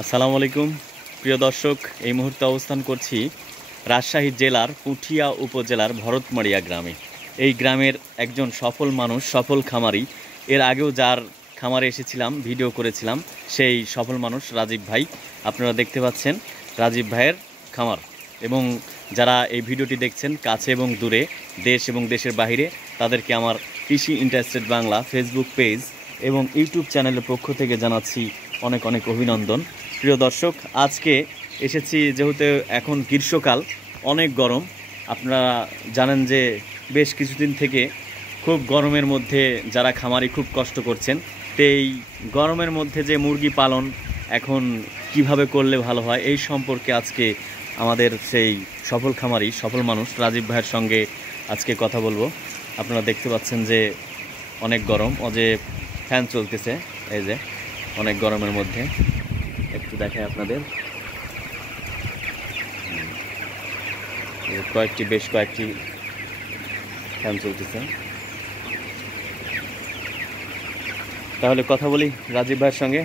আসসালামু আলাইকুম প্রিয় দর্শক, এই মুহূর্তে অবস্থান করছি রাজশাহী জেলার পুঠিয়া উপজেলার ভরতমারিয়া গ্রামে। এই গ্রামের একজন সফল মানুষ, সফল খামারি। এর আগেও যার খামারে এসেছিলাম, ভিডিও করেছিলাম, সেই সফল মানুষ রাজীব ভাই। আপনারা দেখতে পাচ্ছেন রাজীব ভাইয়ের খামার। এবং যারা এই ভিডিওটি দেখছেন কাছে এবং দূরে, দেশ এবং দেশের বাইরে, তাদেরকে আমার কৃষি ইন্টারেস্টেড বাংলা ফেসবুক পেজ এবং ইউটিউব চ্যানেলের পক্ষ থেকে জানাচ্ছি অনেক অনেক অভিনন্দন। প্রিয় দর্শক, আজকে এসেছি যেহেতু এখন গ্রীষ্মকাল, অনেক গরম। আপনারা জানেন যে বেশ কিছুদিন থেকে খুব গরমের মধ্যে যারা খামারি খুব কষ্ট করছেন। তো এই গরমের মধ্যে যে মুরগি পালন এখন কিভাবে করলে ভালো হয়, এই সম্পর্কে আজকে আমাদের সেই সফল খামারি, সফল মানুষ রাজীব ভাইয়ের সঙ্গে আজকে কথা বলবো। আপনারা দেখতে পাচ্ছেন যে অনেক গরম, ও যে ফ্যান চলতেছে, এই যে অনেক গরমের মধ্যে একটু দেখাই আপনাদের। বেশ কয়েকটি ফ্যান চলতেছে। তাহলে কথা বলি রাজীব ভাইয়ের সঙ্গে।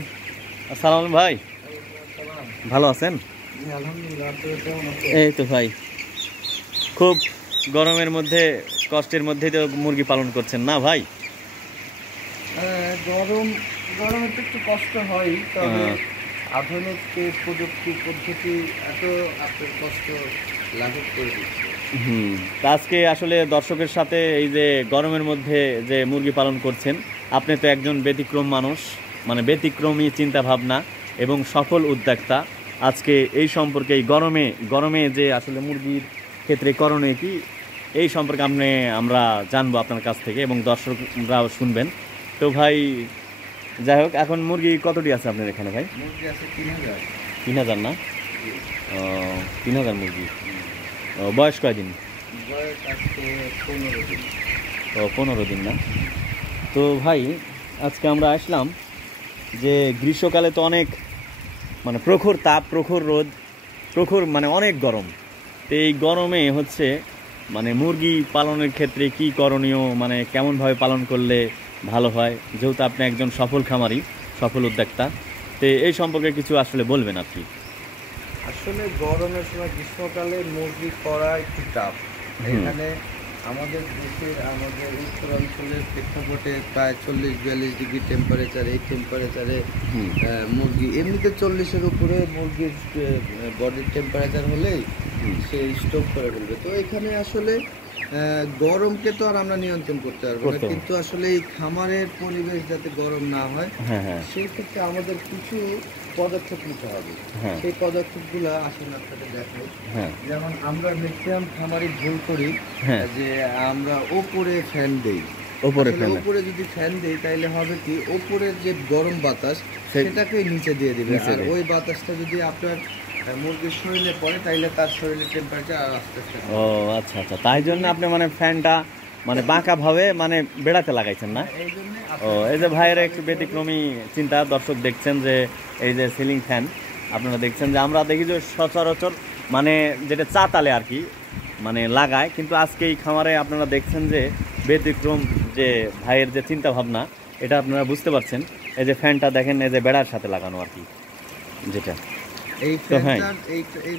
আসসালাম ভাই, ভালো আছেন? এই তো ভাই, খুব গরমের মধ্যে, কষ্টের মধ্যে তো মুরগি পালন করছেন না ভাই? গরমে তো একটু কষ্ট হয়, তবে আধুনিক প্রযুক্তি পদ্ধতি এত আপনার কষ্ট লাঘব করে দিচ্ছে। আজকে আসলে দর্শকের সাথে এই যে গরমের মধ্যে যে মুরগি পালন করছেন, আপনি তো একজন ব্যতিক্রম মানুষ, মানে ব্যতিক্রমী চিন্তা ভাবনা এবং সফল উদ্যোক্তা। আজকে এই সম্পর্কে, এই গরমে যে আসলে মুরগির ক্ষেত্রে করণীয় কি, এই সম্পর্কে আমরা জানবো আপনার কাছ থেকে এবং দর্শকরাও শুনবেন। তো ভাই, যাই হোক, এখন মুরগি কতটি আছে আপনার এখানে ভাই? মুরগি আছে 3000। 3000 না? 3000 মুরগি। বয়স কয়দিন? বয়স আজকে 15 দিন। 15 দিন না? তো ভাই, আজকে আমরা আসলাম যে গ্রীষ্মকালে তো অনেক মানে প্রখর তাপ, প্রখর রোদ, প্রখর মানে অনেক গরম। তো এই গরমে হচ্ছে মানে মুরগি পালনের ক্ষেত্রে কি করণীয়, মানে কেমনভাবে পালন করলে ভালো হয়, যেহেতু আপনি একজন সফল খামারি, সফল উদ্যোক্তা। তো এই সম্পর্কে কিছু আসলে বলবেন আপনি। আসলে গরমের সময়, গ্রীষ্মকালে মুরগি করা একটু টাফ। এখানে আমাদের উত্তরাঞ্চলের প্রেক্ষাপটে প্রায় 40-42 ডিগ্রি টেম্পারেচার। এই টেম্পারেচারে মুরগি এমনিতে 40-এর উপরে মুরগির বডির টেম্পারেচার হলেই সে স্ট্রোক করে ফেলবে। তো এখানে আসলে গরমকে তো আর আমরা নিয়ন্ত্রণ করতে পারবো না, কিন্তু আসলে এই খামারের পরিবেশ যাতে গরম না হয়, সেই ক্ষেত্রে আমাদের কিছু পদক্ষেপ নিতে হবে। সেই পদক্ষেপগুলো আসলে আপনাদের দেখাই। যেমন আমরা ম্যাক্সিমাম খামারি ভুল করি যে আমরা ওপরে ফ্যান দেই। ওপরে যদি ফ্যান দেই তাহলে হবে কি, ওপরের যে গরম বাতাস সেটাকে নিচে দিয়ে দিবে, আর ওই বাতাসটা যদি আপনার মুরগির শরীরে পড়ে তাইলে তার শরীরের টেম্পারেচার আর আস্তে আস্তে। ও আচ্ছা আচ্ছা, তাই জন্য আপনি মানে ফ্যানটা মানে বাঁকা ভাবে মানে বেড়াতে লাগাইছেন না? ও, এই যে ভাইয়ের একটু ব্যতিক্রমী চিন্তা। দর্শক দেখছেন যে এই যে সিলিং ফ্যান আপনারা দেখছেন যে আমরা দেখি যে সচরাচর মানে যেটা চাতালে আর কি মানে লাগায়, কিন্তু আজকে এই খামারে আপনারা দেখছেন যে ব্যতিক্রম যে ভাইয়ের যে চিন্তা ভাবনা, এটা আপনারা বুঝতে পারছেন। এই যে ফ্যানটা দেখেন, এই যে বেড়ার সাথে লাগানো আর কি, যেটা এই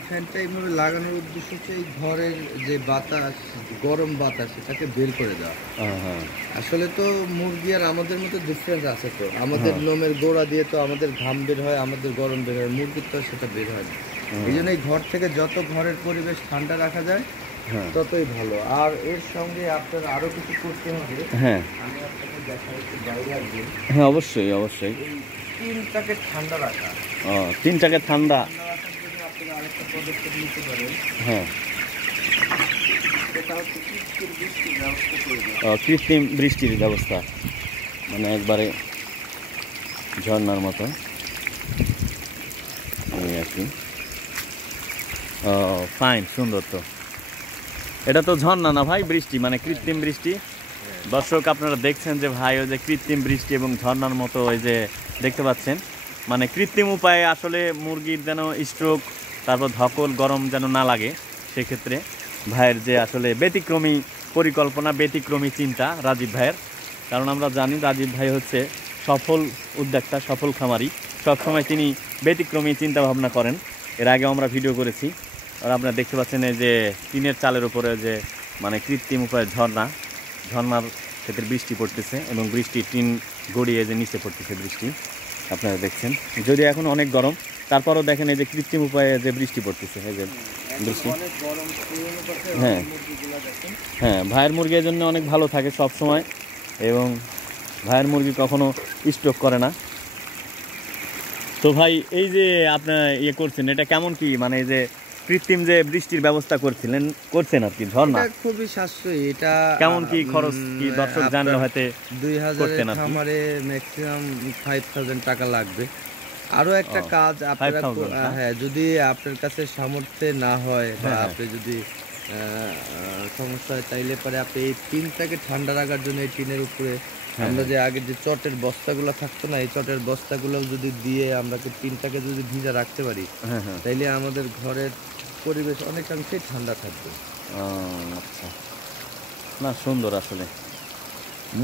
ফ্যানটা এইভাবে লাগানোর উদ্দেশ্য হচ্ছে এই ঘরের যে বাতাস, গরম বাতাস, সেটাকে বের করে দেওয়া। আসলে তো মুরগি আর আমাদের মধ্যে ডিফারেন্স আছে। তো আমাদের লোমের গোড়া দিয়ে তো আমাদের ঘাম বের হয়, আমাদের গরম বের হয়, মুরগির তো সেটা বের হয় না। এই জন্য এই ঘর থেকে যত ঘরের পরিবেশ ঠান্ডা রাখা যায় ততই ভালো। আর এর সঙ্গে আপনার আরো কিছু করতে হবে। আমি আপনাকে দেখাই, বাইরে আসবেন। অবশ্যই অবশ্যই। টিনটাকে ঠান্ডা রাখা। টিনটাকে ঠান্ডা আপনারা আরেকটা পদক্ষেপ নিতে পারেন। সেটা হচ্ছে কৃত্রিম বৃষ্টির ব্যবস্থা, মানে একবারে ঝর্ণার মতো আর কি। ফাইন, সুন্দর। তো এটা তো ঝর্ণা না ভাই, বৃষ্টি মানে কৃত্রিম বৃষ্টি। দর্শক আপনারা দেখছেন যে ভাই ওই যে কৃত্রিম বৃষ্টি এবং ঝর্ণার মতো ওই যে দেখতে পাচ্ছেন, মানে কৃত্রিম উপায়ে আসলে মুরগির যেন স্ট্রোক, তারপর ধকল, গরম যেন না লাগে, সেক্ষেত্রে ভাইয়ের যে আসলে ব্যতিক্রমী পরিকল্পনা, ব্যতিক্রমী চিন্তা রাজীব ভাইয়ের। কারণ আমরা জানি রাজীব ভাই হচ্ছে সফল উদ্যোক্তা, সফল খামারি। সবসময় তিনি ব্যতিক্রমী চিন্তা ভাবনা করেন। এর আগে আমরা ভিডিও করেছি, আর আপনারা দেখতে পাচ্ছেন এই যে টিনের চালের উপরে যে মানে কৃত্রিম উপায়ে ঝর্ণার ক্ষেত্রে বৃষ্টি পড়তেছে এবং বৃষ্টি টিন গড়িয়ে যে নিচে পড়তেছে বৃষ্টি আপনারা দেখছেন। যদিও এখন অনেক গরম, তারপরও দেখেন এই যে কৃত্রিম উপায়ে যে বৃষ্টি পড়তেছে, এই যে বৃষ্টি। হ্যাঁ হ্যাঁ, ভাইয়ের মুরগির জন্য অনেক ভালো থাকে সব সময়, এবং ভাইয়ের মুরগি কখনো স্ট্রোক করে না। তো ভাই এই যে আপনার ইয়ে করছেন, এটা কেমন কি মানে এই যে কৃত্রিম যে বৃষ্টির ব্যবস্থা করছেন আর কি, ঝর্ণা খুবই সাশ্রয়ী। এটা কেমন কি খরচ কি দর্শক জানলে হয়তো 2000 খামারে ম্যাক্সিমাম 5000 টাকা লাগবে। আরো একটা কাজ আপনারা, হ্যাঁ, যদি আপনার কাছে সামর্থ্য না হয় বা আপনি যদি সমস্যা হয়, তাইলে পরে আপনি এই টিনটাকে ঠান্ডা রাখার জন্য এই টিনের উপরে আমরা যে আগে যে চটের বস্তাগুলো থাকতো না, এই চটের বস্তাগুলো যদি দিয়ে আমরা টিনটাকে যদি ভিজা রাখতে পারি, তাইলে আমাদের ঘরের পরিবেশ অনেকাংশেই ঠান্ডা থাকবে। আচ্ছা, না সুন্দর আসলে।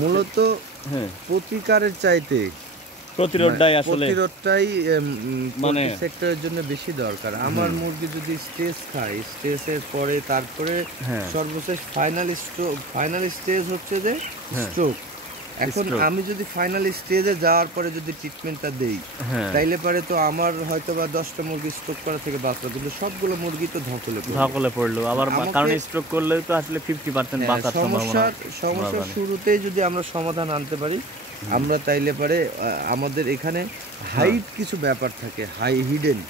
মূলত প্রতিকারের চাইতে প্রতিরোধটাই আসলে মানে সেক্টরের জন্য বেশি দরকার। আমার মুরগি যদি স্ট্রেস খায়, স্ট্রেসের পরে তারপরে সর্বশেষ ফাইনাল স্টেজ হচ্ছে যে স্ট্রোক। এখন আমি যদি ফাইনাল স্টেজে যাওয়ার পরে যদি ট্রিটমেন্টটা দেই, তাইলে পরে তো আমার হয়তো বা 10টা মুরগি স্ট্রোক করা থেকে বাঁচলো, কিন্তু সবগুলো মুরগি তো ধকলে পড়লো। আবার কারণ স্ট্রোক করলে তো আসলে 50% বাঁচার সম্ভাবনা। সমস্যার শুরুতেই যদি আমরা সমাধান আনতে পারি আমরা, তাইলে পরে আমাদের এখানে হাইট কিছু ব্যাপার থাকে, হিডেন,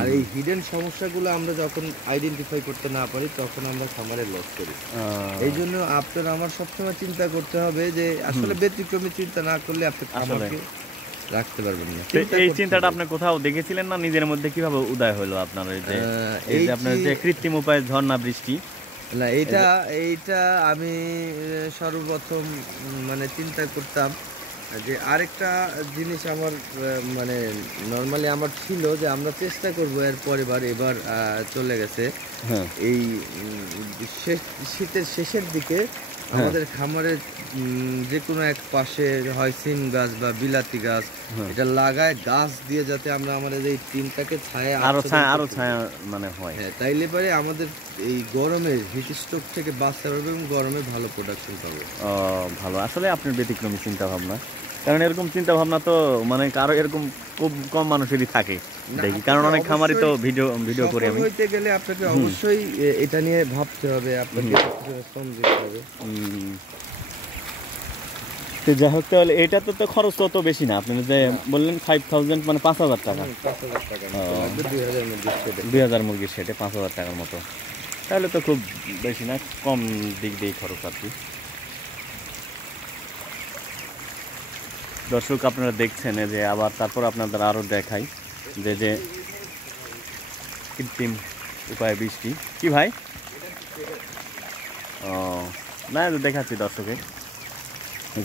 আর এই হিডেন সমস্যাগুলো আমরা যখন আইডেন্টিফাই করতে না পারি তখন আমরা খামারে লস করি। এই জন্য আপনার আমার সবসময় চিন্তা করতে হবে যে আসলে ব্যতিক্রমী চিন্তা না করলে আপনি খামারকে রাখতে পারবেন না। এই চিন্তাটা আপনি কোথাও দেখেছিলেন না নিজের মধ্যে, কিভাবে উদয় হলো আপনার এই যে আপনার যে কৃত্রিম উপায়ে ঝর্ণা বৃষ্টি? না, এইটা আমি সর্বপ্রথম মানে চিন্তা করতাম যে আরেকটা জিনিস আমার মানে নর্মালি আমার ছিল যে আমরা চেষ্টা করব এর পরের এবার চলে গেছে এই শীতের শেষের দিকে আমাদের খামারের যে কোনো এক পাশে হয় সিম গাছ বা বিলাতি গাছ, এটা লাগায় গাছ দিয়ে যাতে আমরা আমাদের এই টিনটাকে আরো ছায়া মানে হয়, তাইলে পরে আমাদের এই গরমে হিট স্ট্রোক থেকে বাঁচতে পারবে এবং গরমে ভালো প্রোডাকশন পাবে। ভালো, আসলে আপনার ব্যতিক্রমী চিন্তা ভাবনা, কারণ এরকম চিন্তা ভাবনা তো মানে কারো এরকম খুব কম মানুষেরই থাকে দেখি, কারণ অনেক খামারই তো ভিডিও করে আমি। হইতে গেলে আপনাকে অবশ্যই এটা নিয়ে ভাবতে হবে, আপনাকে শ্রম দিতে হবে। যাই হোক, তাহলে এটা তো খরচ তো বেশি না, আপনি যে বললেন 5000 মানে 5000 টাকা, 2000 মুরগির সেটে 5000 টাকার মতো, তাহলে তো খুব বেশি না, কম দিক দিয়ে খরচ আর কি। দর্শক আপনারা দেখছেন যে আবার তারপর আপনাদের আরও দেখাই যে কৃত্রিম উপায়ে বৃষ্টি কি ভাই, না দেখাচ্ছি দর্শকে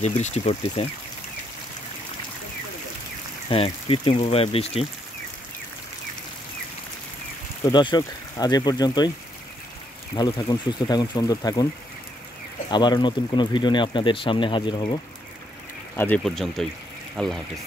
যে বৃষ্টি পড়তেছে, হ্যাঁ কৃত্রিম উপায়ে বৃষ্টি। তো দর্শক আজ এ পর্যন্তই, ভালো থাকুন, সুস্থ থাকুন, সুন্দর থাকুন, আবারও নতুন কোনো ভিডিও নিয়ে আপনাদের সামনে হাজির হব। আজ এ পর্যন্তই, আল্লাহ হাফেজ।